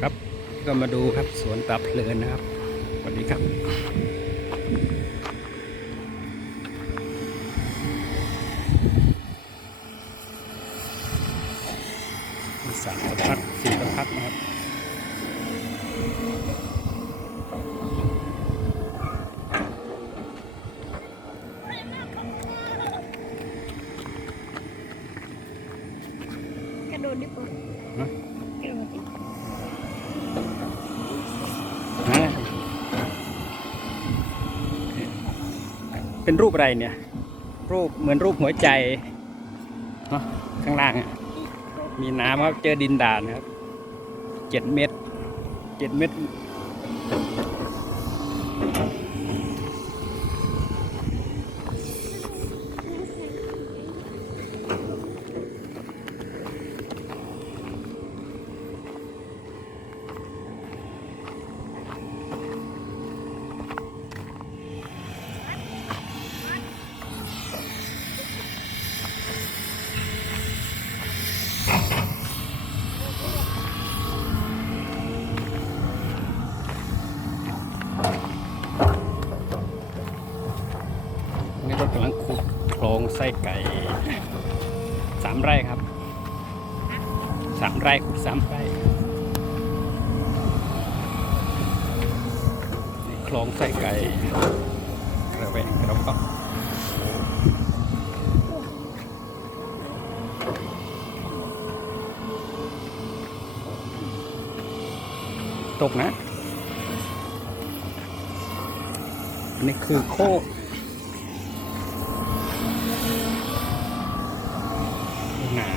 ครับก็มาดูครับสวนตาเพลินนะครับสวัสดีครับมีสามประพัดสี่ประพัดนะครับกระโดดดิปุ๊บฮะกระโดดดิ อ่า เป็นรูปอะไรเนี่ย รูปเหมือนรูปหัวใจเนาะข้างล่างมีน้ำครับเจอดินด่านครับเจ็ดเม็ดเจ็ดเม็ด โครงไส้ไก่สามไร่ครับสามไร่ขุดสามไร่นี่โครงไส้ไก่กระเวงกระเพาะตกนะนนี้คือโคก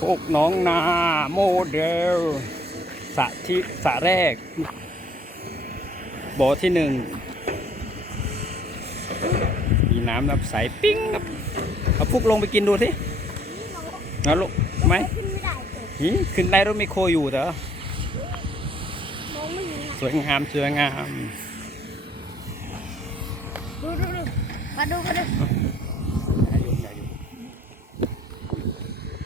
โคกหน้องนาโมเดลสระที่สระแรก บ่อที่หนึ่งมีน้ำน้ำใสปิ้งครับเอาพุกลงไปกินดูสินะลูกไหมขึ้นไม่ได้เลยหืมขึ้นได้รถไมโครอยู่แต่ว่ามองไม่เห็นอะสวยงามสวยงาม ดูดูดูมาดูมาดู